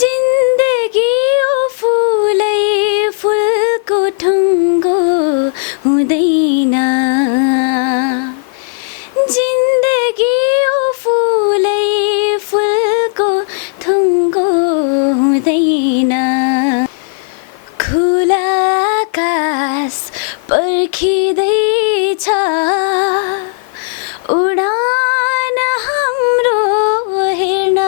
जिन्दगी ओ फुलै फुलको ठुङ्गो हुँदैन जिन्दगी ओ फुलै फुलको ठुङ्गो हुँदैन खुला आकाश पर्खिँदैछ उडान हाम्रो हेर्न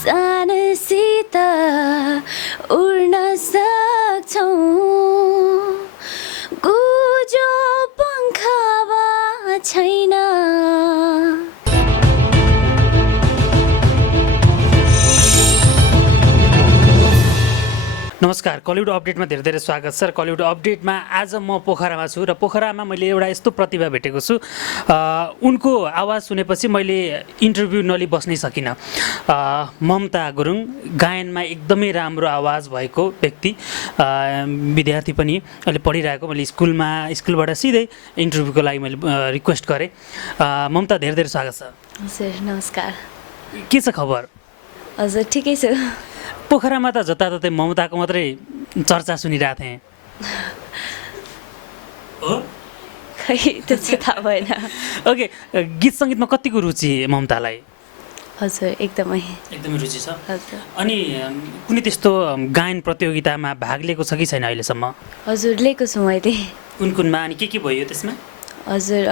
सानसित उड्न सक्छौँ गुजो पङ्खवा छैन नमस्कार कलिउड अपडेटमा धेरै धेरै स्वागत छ। कलिउड अपडेटमा आज म पोखरामा छु र पोखरामा मैले एउटा यस्तो प्रतिभा भेटेको छु। उनको आवाज सुनेपछि मैले इन्टरभ्यू नलि बस्नै सकिनँ। ममता गुरुङ गायनमा एकदमै राम्रो आवाज भएको व्यक्ति, विद्यार्थी पनि अहिले पढिरहेको। मैले स्कुलबाट सिधै इन्टरभ्यूको लागि मैले रिक्वेस्ट गरेँ। ममता धेरै धेरै स्वागत छ। हजुर नमस्कार। के छ खबर? हजुर ठिकै छु। पोखरामा त जताततै ममताको मात्रै चर्चा सुनिरहेको थिएँ। हो खै त्यो चाहिँ थाहा भएन। ओके, गीत सङ्गीतमा कतिको रुचि ममतालाई? हजुर एकदमै रुचि छ। हजुर। अनि कुनै त्यस्तो गायन प्रतियोगितामा भाग लिएको छ कि छैन अहिलेसम्म? हजुर लिएको छु मैले। कुनमा अनि के भयो त्यसमा? हजुर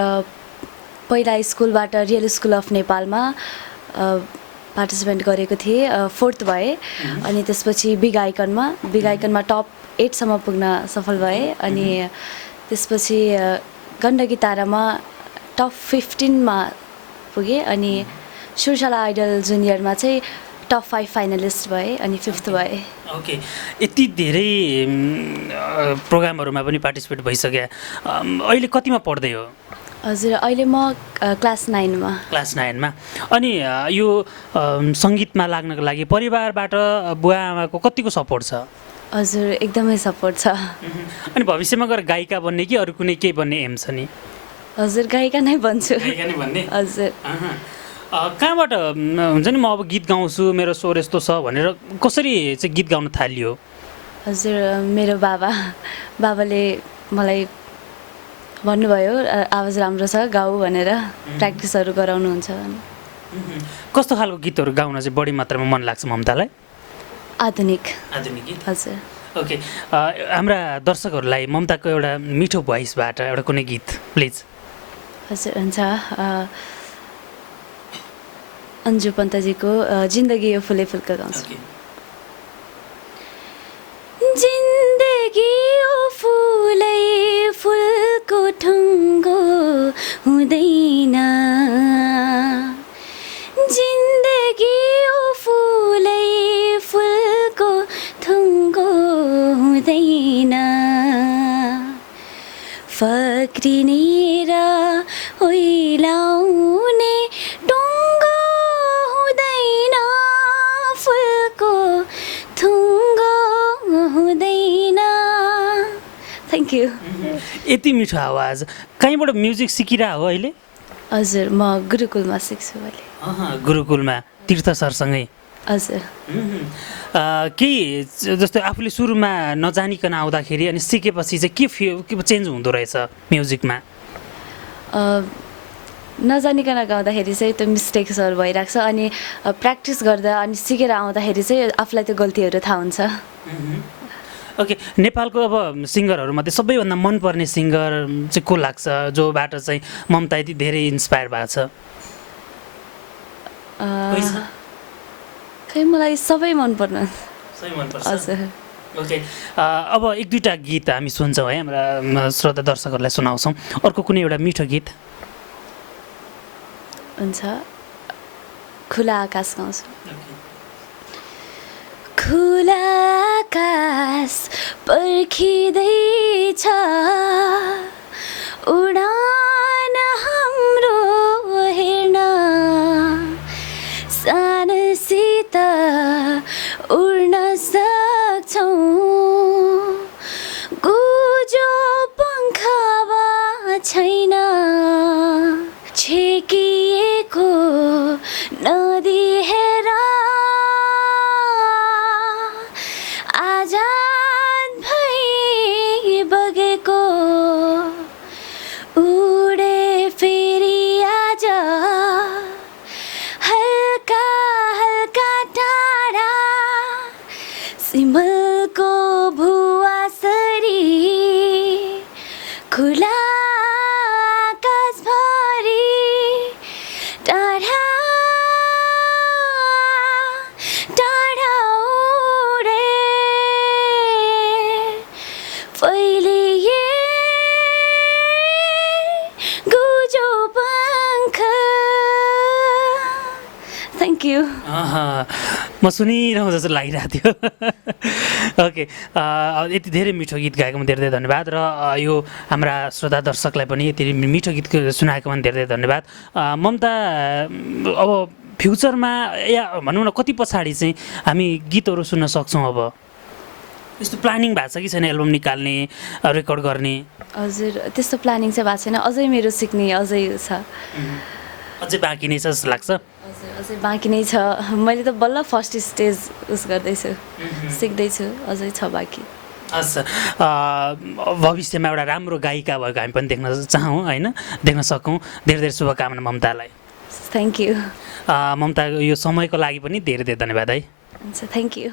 पहिला स्कुलबाट रियल स्कुल अफ नेपालमा पार्टिसिपेट गरेको थिएँ, 4th भएँ। अनि त्यसपछि बिगाइकनमा टप 8 सम्म पुग्न सफल भएँ। अनि त्यसपछि गण्डकी तारामा टप 15मा पुगेँ। अनि सुरशाला आइडल जुनियरमा चाहिँ टप 5 फाइनलिस्ट भएँ अनि 5th भएँ। ओके, यति धेरै प्रोग्रामहरूमा पनि पार्टिसिपेट भइसक्यो। अहिले कतिमा पढ्दै हो? हजुर अहिले म क्लास 9मा। क्लास 9मा। अनि यो सङ्गीतमा लाग्नको लागि परिवारबाट बुवा आमाको कतिको सपोर्ट छ? हजुर एकदमै सपोर्ट छ। अनि भविष्यमा गएर गायिका बन्ने कि अरू कुनै केही बन्ने एम छ नि? हजुर गायिका नै बन्छु। गायिका नै बन्ने? हजुर। कहाँबाट हुन्छ नि म अब गीत गाउँछु, मेरो स्वर यस्तो छ भनेर कसरी चाहिँ गीत गाउन थालियो? हजुर मेरो बाबाले मलाई भन्नुभयो आवाज राम्रो छ गाऊ भनेर, प्र्याक्टिसहरू गराउनुहुन्छ। कस्तो खालको गीतहरू गाउन चाहिँ बढी मात्रामा मन लाग्छ ममतालाई? आधुनिक गीत। हजुर। ओके, हाम्रा दर्शकहरूलाई ममताको एउटा मिठो भोइसबाट एउटा कुनै गीत प्लिज। हजुर हुन्छ। अन्जु पन्तजीको जिन्दगी यो फुलै फुलको गाउँछु। जिन्दगी यो फुलै फुलको ठुङ्गो हुँदैन जिन्दगी यो फुलै फुलको ठुङ्गो हुँदैन फक्रिने र ओइलाउने टुङ्गो हुँदैन फुलको ठुङ्गो हुँदैन। Thank you. यति मिठो आवाज कहीँबाट म्युजिक सिकिरह हो अहिले? हजुर म गुरुकुलमा सिक्छु अहिले। गुरुकुलमा तीर्थ सरसँगै? हजुर। केही जस्तै आफूले सुरुमा नजानिकन आउँदाखेरि अनि सिकेपछि चाहिँ के चेन्ज हुँदो रहेछ म्युजिकमा? नजानिकन गाउँदाखेरि चाहिँ त्यो मिस्टेक्सहरू भइरहेको छ। अनि प्र्याक्टिस गर्दा अनि सिकेर आउँदाखेरि चाहिँ आफूलाई त्यो गल्तीहरू थाहा हुन्छ। ओके, नेपालको अब सिङ्गरहरूमध्ये सबैभन्दा मनपर्ने सिङ्गर चाहिँ को लाग्छ जोबाट चाहिँ ममता यति धेरै इन्सपायर भएको छ? खै मलाई सबै मनपर्छ। हजुर। ओके, अब एक दुईवटा गीत हामी सुन्छौँ है, हाम्रा श्रोता दर्शकहरूलाई सुनाउँछौँ। अर्को कुनै एउटा मिठो गीत हुन्छ। खुला आकाश गाउँछु। खुला आकाश पर्खिँदैछ उडान हाम्रो हेर्न सानसित उड्न सक्छौँ गुजो पङ्खवा छैन छेकिएको नदी हेर सिमलको भुवासरी खुला आकाशभरि टाढा टाढा उडे फैलिए गुजो पङ्ख। Thank you. म सुनिरहँ जस्तो लागिरहेको थियो। ओके, यति धेरै मिठो गीत गाएकोमा धेरै धेरै धन्यवाद र यो हाम्रा श्रोता दर्शकलाई पनि यति मिठो गीत सुनाएकोमा धेरै धेरै धन्यवाद। ममता, अब फ्युचरमा या भनौँ न कति पछाडि चाहिँ हामी गीतहरू सुन्न सक्छौँ? अब यस्तो प्लानिङ भएको छ कि छैन एल्बम निकाल्ने, रेकर्ड गर्ने? हजुर, त्यस्तो प्लानिङ चाहिँ भएको छैन। अझै मेरो सिक्ने अझै छ। अझै बाँकी नै छ जस्तो लाग्छ? हजुर, अझै बाँकी नै छ। मैले त बल्ल फर्स्ट स्टेज गर्दैछु, सिक्दैछु, अझै छ बाँकी। हस्, भविष्यमा एउटा राम्रो गायिका भएको हामी पनि देख्न चाहौँ होइन, देख्न सकौँ। धेरै धेरै शुभकामना ममतालाई। Thank you. ममता, यो समयको लागि पनि धेरै धेरै धन्यवाद है। हुन्छ, थ्याङ्क यू।